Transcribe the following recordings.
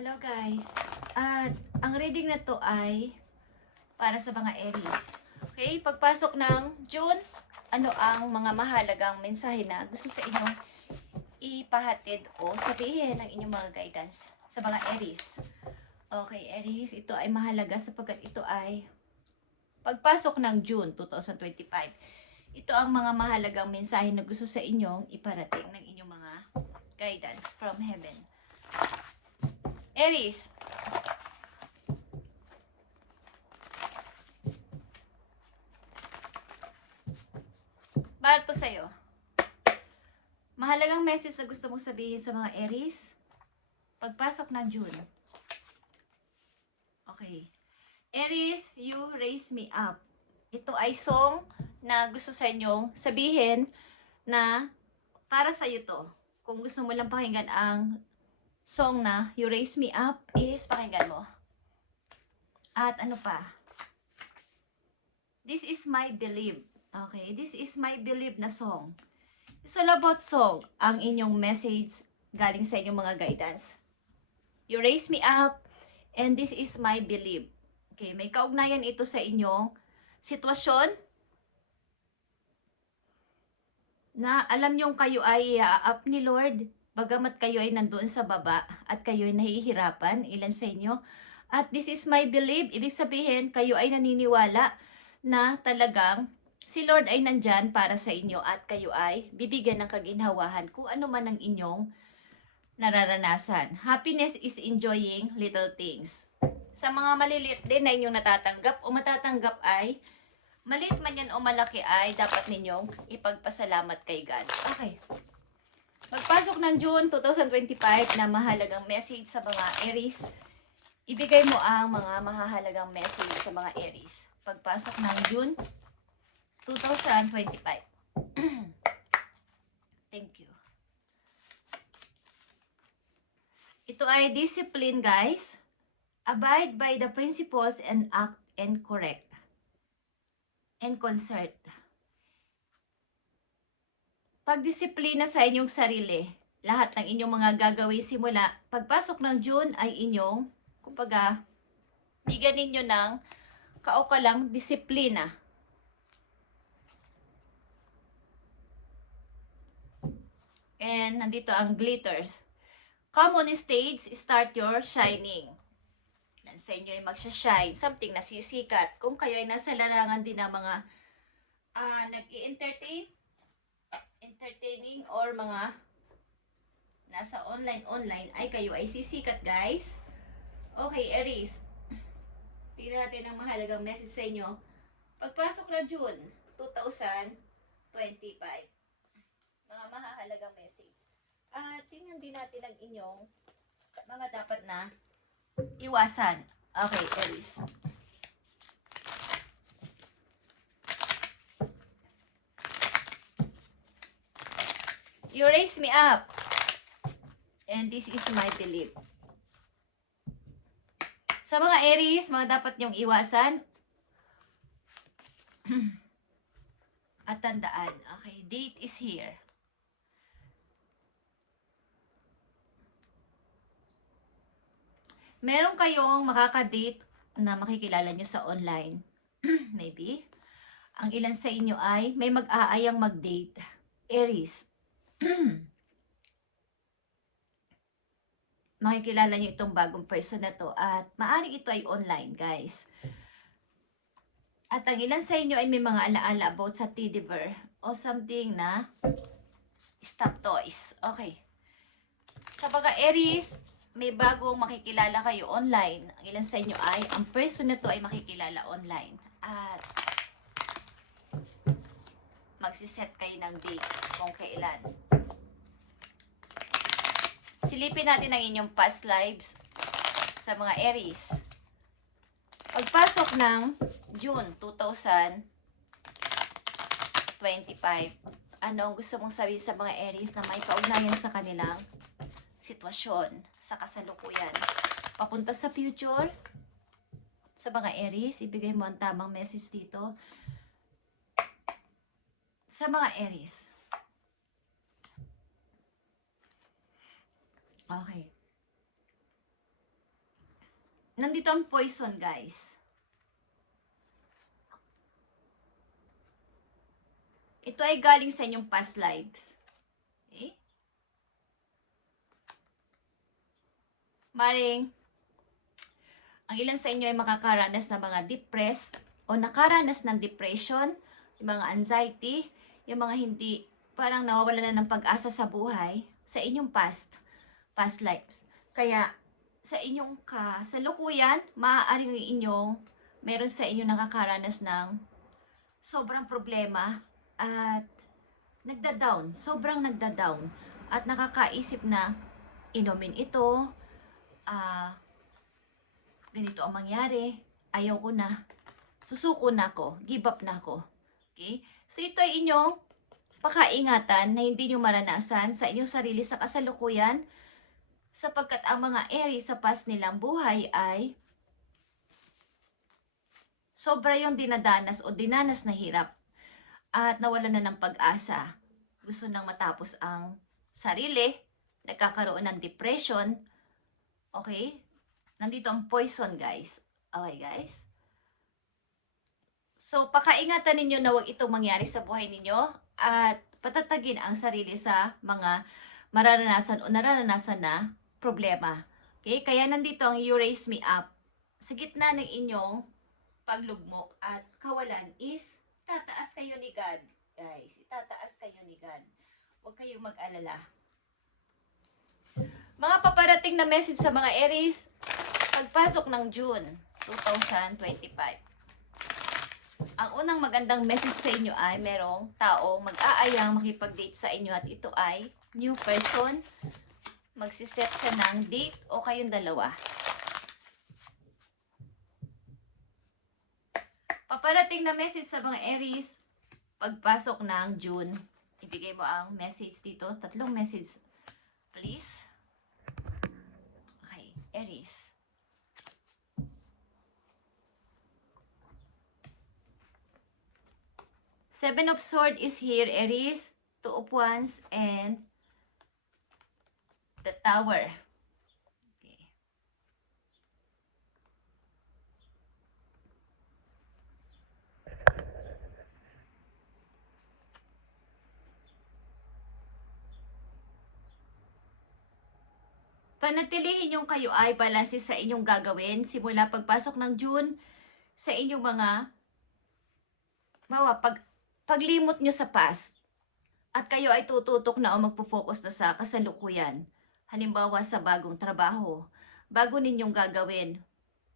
Hello guys. At ang reading na to ay para sa mga Aries. Okay, pagpasok ng June, ano ang mga mahalagang mensahe na gusto sa inyong ipahatid o sabihin ng inyong mga guidance sa mga Aries. Okay, Aries, ito ay mahalaga sapagkat ito ay pagpasok ng June 2025. Ito ang mga mahalagang mensahe na gusto sa inyong iparating ng inyong mga guidance from heaven. Aries, para to sa'yo. Mahalagang message na gusto mong sabihin sa mga Aries, pagpasok ng June. Okay. Aries, you raise me up. Ito ay song na gusto sa inyong sabihin na para sa'yo to. Kung gusto mo lang pakinggan ang song na You Raise Me Up, is pakinggan mo. At ano pa? This is my belief. Okay, this is my belief na song. It's all about song, ang inyong message galing sa inyong mga guidance. You raise me up, and this is my belief. Okay, may kaugnayan ito sa inyong sitwasyon na alam nyong kayo ay up ni Lord, bagamat kayo ay nandoon sa baba at kayo ay nahihirapan, ilan sa inyo. At this is my belief, ibig sabihin kayo ay naniniwala na talagang si Lord ay nandyan para sa inyo at kayo ay bibigyan ng kaginhawahan kung ano man ang inyong nararanasan. Happiness is enjoying little things. Sa mga maliliit din na inyong natatanggap o matatanggap ay maliit man yan o malaki ay dapat ninyong ipagpasalamat kay God. Okay. Magpasok ng June 2025 na mahalagang message sa mga Aries. Ibigay mo ang mga mahalagang message sa mga Aries. Pagpasok ng June 2025. Thank you. Ito ay discipline, guys. Abide by the principles and act and correct. And concert. Pagdisiplina sa inyong sarili. Lahat ng inyong mga gagawin simula pagpasok ng June ay inyong, kumbaga, bigyan ninyo ng kaukalang disiplina. And nandito ang glitters. Come on stage, start your shining. Sa inyo ay magsha-shine, something na sisikat. Kung kayo ay nasa larangan din ng mga entertaining or mga nasa online, ay kayo ay sisikat, guys. Okay, Aries. Tingnan natin ang mahalagang message sa inyo. Pagpasok na June 2025. Mga mahalagang message. Tingnan din natin ang inyong mga dapat na iwasan. Okay, Aries. You raise me up. And this is my belief. Sa mga Aries, mga dapat nyong iwasan. At tandaan. Okay, date is here. Meron kayong makakadate na makikilala nyo sa online. Maybe. Ang ilan sa inyo ay may mag-aayang mag-date. Aries. Makikilala nyo itong bagong person na to at maaaring ito ay online, guys. At ang ilan sa inyo ay may mga alaala about sa teddy bear o something na stop toys. Okay. Sa mga Aries, may bagong makikilala kayo online. Ang ilan sa inyo ay, ang person na to ay makikilala online. At magsiset kayo ng date kung kailan. Silipin natin ang inyong past lives sa mga Aries. Pagpasok ng June 2025, ano ang gusto mong sabihin sa mga Aries na may kaugnayan sa kanilang sitwasyon sa kasalukuyan? Papunta sa future, sa mga Aries, ibigay mo ang tamang message dito. Sa mga Aries. Okay. nandito ang poison, guys. Ito ay galing sa inyong past lives. Okay? Maring, ang ilan sa inyo ay makakaranas ng mga depressed o nakaranas ng depression, yung mga anxiety, yung mga hindi, parang nawawalan na ng pag-asa sa buhay sa inyong past lives. Kaya, sa inyong kasalukuyan, maaaring inyong meron sa inyo nakakaranas ng sobrang problema at nagda-down, sobrang nagda-down at nakakaisip na inumin ito, ganito ang mangyari, ayaw ko na, susuko na ako, give up na ako. Okay? So ito ay inyong pakaingatan na hindi nyo maranasan sa inyong sarili sa kasalukuyan sapagkat ang mga Aries sa past nilang buhay ay sobra yung dinadanas o dinanas na hirap at nawalan na ng pag-asa. Gusto nang matapos ang sarili, nagkakaroon ng depression. Okay? Nandito ang poison, guys. Okay, guys? So, pakaingatan ninyo na huwag itong mangyari sa buhay ninyo at patatagin ang sarili sa mga mararanasan o nararanasan na problema. Okay? Kaya nandito ang You Raise Me Up. Sa gitna ng inyong paglugmok at kawalan is tataas kayo ni God. Guys, itataas kayo ni God. Huwag kayong mag-alala. Mga paparating na message sa mga Aries, pagpasok ng June 2025. Ang unang magandang message sa inyo ay merong taong mag-aayang makipag-date sa inyo at ito ay new person. Magsiset siya ng date o kayong dalawa. Paparating na message sa mga Aries, pagpasok ng June. Ibigay mo ang message dito. 3 message, please. Okay, Aries. Seven of Swords is here, Aries. 2 of Wands and the Tower. Okay. Panatilihin yung kayo ay balanse sa inyong gagawin simula pagpasok ng June sa inyong mga paglimot nyo sa past at kayo ay tututok na o magpo-focus na sa kasalukuyan. Halimbawa sa bagong trabaho, bago ninyong gagawin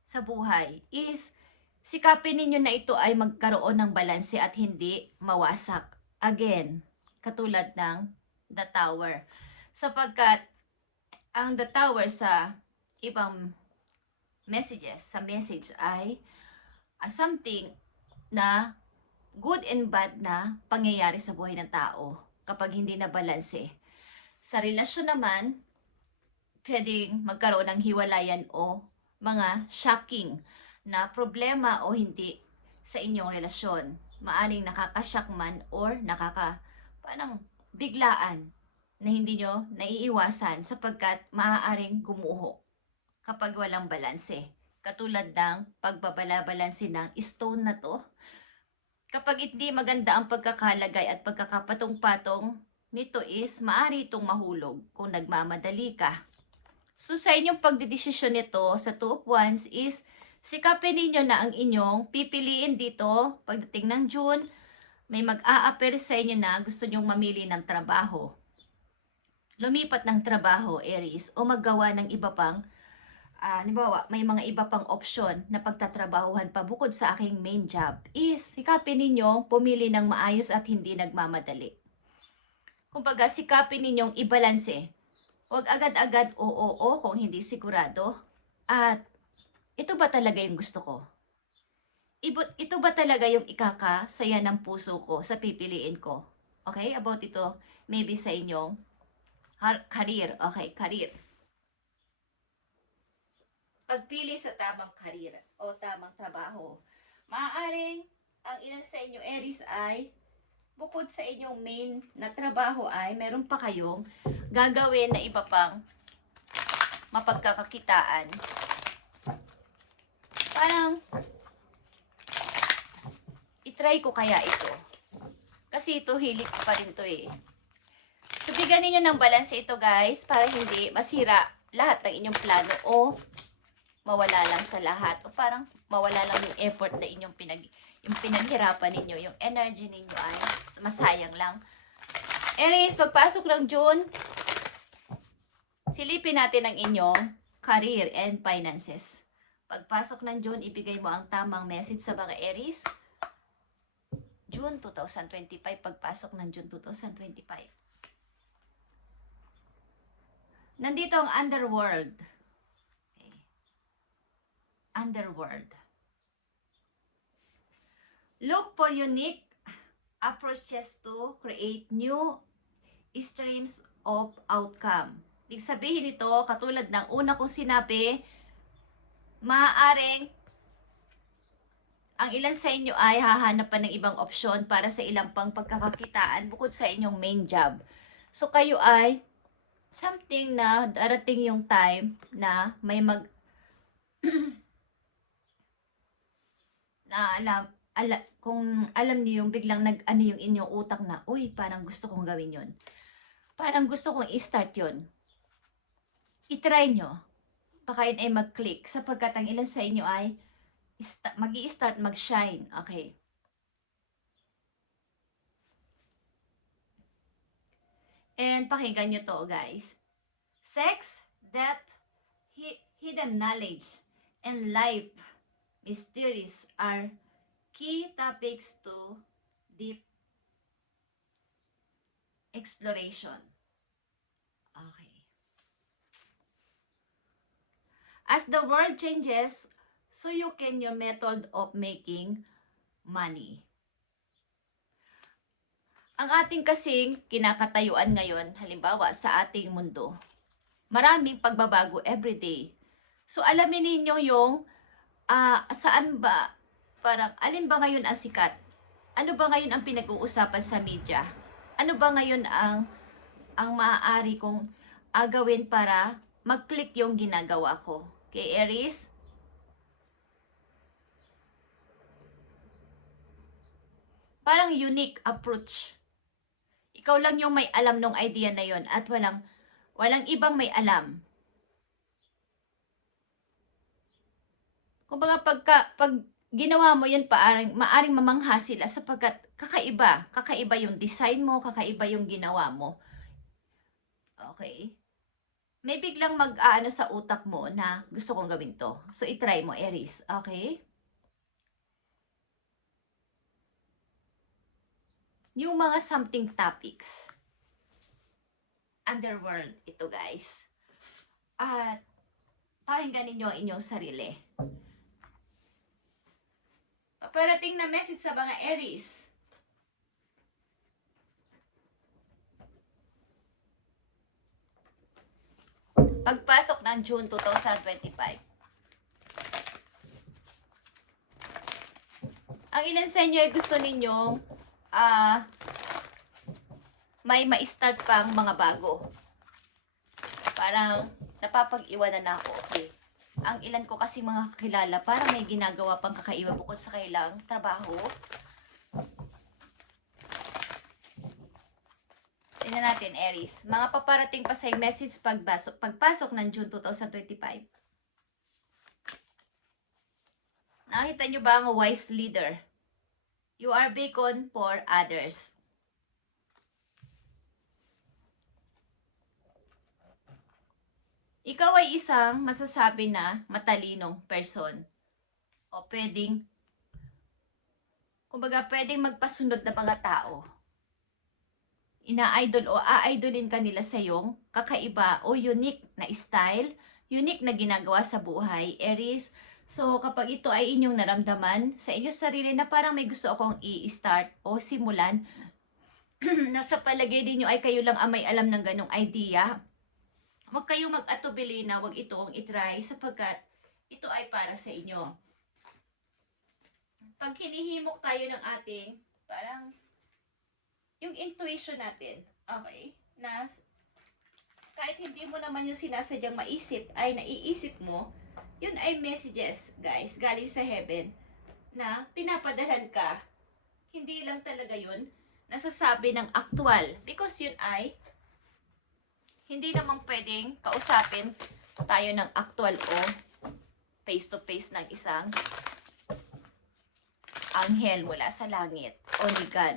sa buhay is sikapin ninyo na ito ay magkaroon ng balanse at hindi mawasak. Again, katulad ng The Tower. Sapagkat ang The Tower sa ibang messages, sa message ay something na good and bad na pangyayari sa buhay ng tao kapag hindi na balanse. Sa relasyon naman, pwedeng magkaroon ng hiwalayan o mga shocking na problema o hindi sa inyong relasyon. Maaring nakakashock man or parang biglaan na hindi nyo naiiwasan sapagkat maaaring gumuho kapag walang balanse. Katulad ng pagbabala-balanse ng stone na to. Kapag hindi maganda ang pagkakalagay at pagkakapatong-patong nito is maaari itong mahulog kung nagmamadali ka. So sa inyong pagdidesisyon nito sa 2 of Wands is sikapin ninyo na ang inyong pipiliin dito pagdating ng June. May mag-a-appear sa inyo na gusto nyong mamili ng trabaho. Lumipat ng trabaho, Aries, o maggawa ng iba pang, halimbawa, may mga iba pang option na pagtatrabahuhan pa bukod sa aking main job, is sikapin ninyo pumili ng maayos at hindi nagmamadali. Kumbaga, sikapin ninyong ibalanse. Huwag agad-agad oo kung hindi sigurado. At ito ba talaga yung gusto ko? Ito ba talaga yung ikakasaya ng puso ko sa pipiliin ko? Okay, about ito, maybe sa inyong career. Okay, career. Pagpili sa tamang career o tamang trabaho. Maaaring ang ilan sa inyo Aries ay bukod sa inyong main na trabaho ay meron pa kayong gagawin na iba pang mapagkakakitaan Parang, itry ko kaya ito. Kasi ito, hilig ko pa rin to eh. So, bigyan ninyo ng balance ito guys, para hindi masira lahat ng inyong plano o mawala lang sa lahat. O parang mawala lang yung effort na yung pinaghirapan ninyo, yung energy ninyo ay masayang lang. Aries, pagpasok ng June, silipin natin ang inyong career and finances. Pagpasok ng June, ibigay mo ang tamang message sa mga Aries. June 2025, pagpasok ng June 2025. Nandito ang underworld. Okay. Underworld. Look for unique approaches to create new streams of outcome. Ibig sabihin nito, katulad ng una kong sinabi, maaaring ang ilan sa inyo ay hahanap pa ng ibang opsyon para sa ilang pang pagkakakitaan bukod sa inyong main job. So kayo ay something na darating yung time na may kung alam niyo yung biglang nag-ano yung inyong utak na, uy, parang gusto kong gawin yun. Parang gusto kong i-start yun. I-try nyo. Baka yun ay mag-click sapagkat ang ilan sa inyo ay mag-i-start mag-shine. Okay. And pakinggan nyo to guys. Sex, death, hidden knowledge, and life mysteries are key topics to deep exploration. Okay. As the world changes, so you can your method of making money. Ang ating kasing kinakatayuan ngayon, halimbawa sa ating mundo, maraming pagbabago everyday. So alamin ninyo yung saan ba, parang alin ba ngayon ang sikat? Ano ba ngayon ang pinag-uusapan sa media? Ano ba ngayon ang maaari kong gawin para mag-click yung ginagawa ko? Okay, Aries? Parang unique approach. Ikaw lang yung may alam nung idea na yon at walang ibang may alam. Kumbaga pag ginawa mo yun, maaring mamangha sila sapagkat kakaiba yung design mo, kakaiba yung ginawa mo. Okay? May biglang mag-aano sa utak mo na gusto kong gawin to. So, itry mo, Aries. Okay? Yung mga something topics. Underworld, ito guys. At pakinggan ninyo ang inyong sarili. Paparating na message sa mga Aries. Pagpasok ng June 2025. Ang ilan sa inyo ay gusto ninyong may ma-start pang mga bago. Parang napapag-iwanan na ako. Okay. Ang ilan ko kasi mga kakilala, parang may ginagawa pang kakaiba bukod sa kailang trabaho. Tingnan natin, Aries. Mga paparating pa sa message pagpasok ng June 2025. Nakita nyo ba ang wise leader? You are beacon for others. Ikaw ay isang masasabi na matalinong person. O pwedeng magpasunod na mga tao. Ina-idol o a-idolin ka nila sa iyong kakaiba o unique na style, unique na ginagawa sa buhay, Aries. So, kapag ito ay inyong naramdaman sa inyong sarili na parang may gusto akong i-start o simulan, nasa palagay ninyo ay kayo lang ang may alam ng ganong idea, huwag kayong mag-atubili na huwag itong itry sapagkat ito ay para sa inyo. Pag hinihimok tayo ng ating, parang, yung intuition natin, okay, na kahit hindi mo naman yung sinasadyang maisip, ay naiisip mo, yun ay messages, guys, galing sa heaven na pinapadalan ka. Hindi lang talaga yun nasasabi ng actual. Because yun ay hindi naman pwedeng kausapin tayo ng actual o face-to-face ng isang anghel mula sa langit o ni God.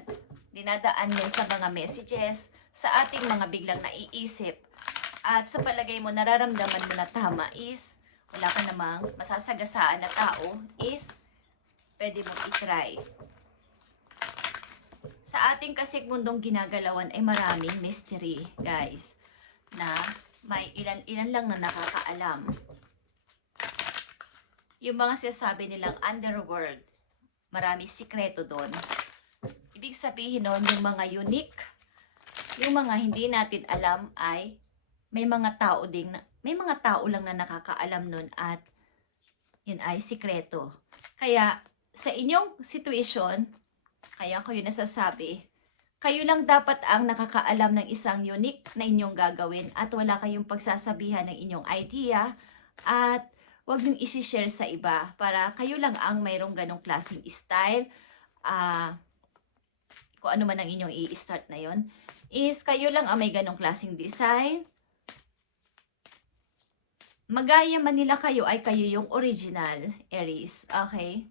Dinadaan yun sa mga messages, sa ating mga biglang naiisip. At sa palagay mo, nararamdaman mo na tama is, wala ka namang masasagasaan na tao is, pwede mo i-try. Sa ating kasing mundong ginagalawan ay maraming mystery, guys, na may ilan-ilan lang na nakakaalam. Yung mga sinasabi nilang underworld, marami sikreto doon. Ibig sabihin nun, yung mga unique, yung mga hindi natin alam ay may mga tao lang na nakakaalam nun at yun ay sikreto. Kaya sa inyong situation, kaya ko yun nasasabi, kayo lang dapat ang nakakaalam ng isang unique na inyong gagawin at wala kayong pagsasabihan ng inyong idea at huwag niyong isi-share sa iba para kayo lang ang mayroong ganong klaseng style. Kung ano man ang inyong i-start na yon, is kayo lang ang may ganong klaseng design. Magaya man nila kayo ay kayo yung original, Aries. Okay?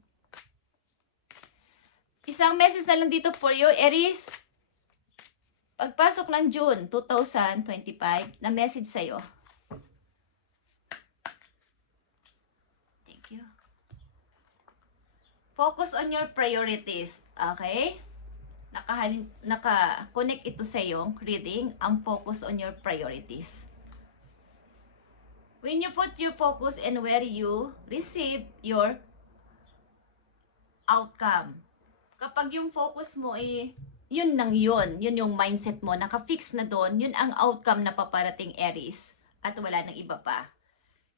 Isang message na lang dito for you, Aries. Pagpasok ng June 2025, na message sa'yo. Thank you. Focus on your priorities. Okay? Naka-connect ito sa iyong reading, ang focus on your priorities. When you put your focus and where you receive your outcome. Kapag yung focus mo ay yun yung mindset mo, naka-fix na doon, yun ang outcome na paparating, Aries, at wala nang iba pa.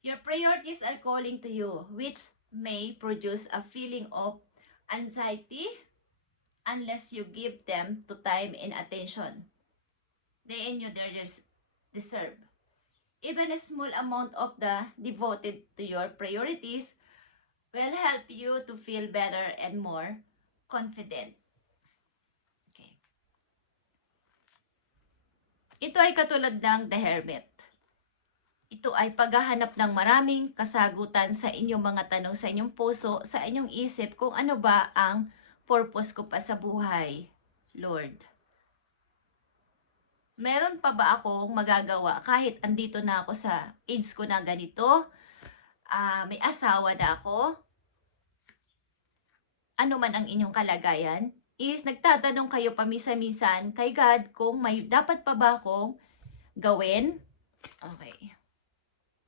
Your priorities are calling to you, which may produce a feeling of anxiety, unless you give them to time and attention they and you deserve. Even a small amount of the devoted to your priorities will help you to feel better and more confident. Okay. Ito ay katulad ng The Hermit. Ito ay paghahanap ng maraming kasagutan sa inyong mga tanong, sa inyong puso, sa inyong isip, kung ano ba ang purpose ko pa sa buhay, Lord. Meron pa ba akong magagawa kahit andito na ako sa age ko na ganito? May asawa na ako? Ano man ang inyong kalagayan, is nagtatanong kayo paminsan-minsan kay God kung may dapat pa ba akong gawin? Okay.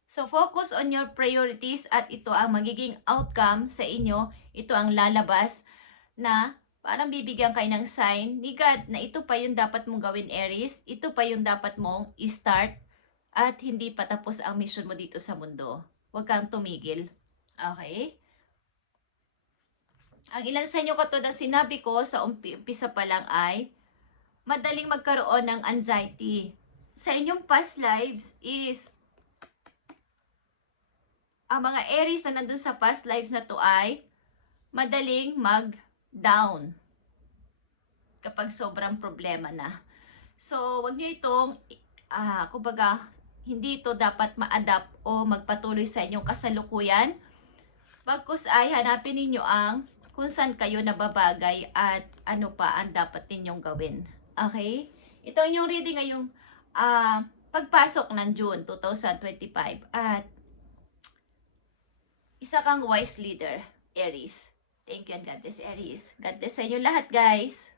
So, focus on your priorities at ito ang magiging outcome sa inyo. Ito ang lalabas na parang bibigyan kayo ng sign ni God na ito pa yung dapat mong gawin, Aries. Ito pa yung dapat mong i-start at hindi pa tapos ang mission mo dito sa mundo. Huwag kang tumigil. Okay? Ang ilan sa inyo katulad ng sinabi ko sa umpisa pa lang ay madaling magkaroon ng anxiety. Sa inyong past lives is ang mga Aries na nandun sa past lives na to ay madaling mag-down kapag sobrang problema na. So, wag nyo itong, kumbaga, hindi ito dapat ma-adapt o magpatuloy sa inyong kasalukuyan. Bagkus ay hanapin ninyo ang kung saan kayo nababagay at ano pa ang dapat ninyong gawin. Okay? Ito yung reading ngayong pagpasok ng June 2025 at isa kang wise leader, Aries. Thank you and God bless, Aries. God bless sa inyo lahat, guys.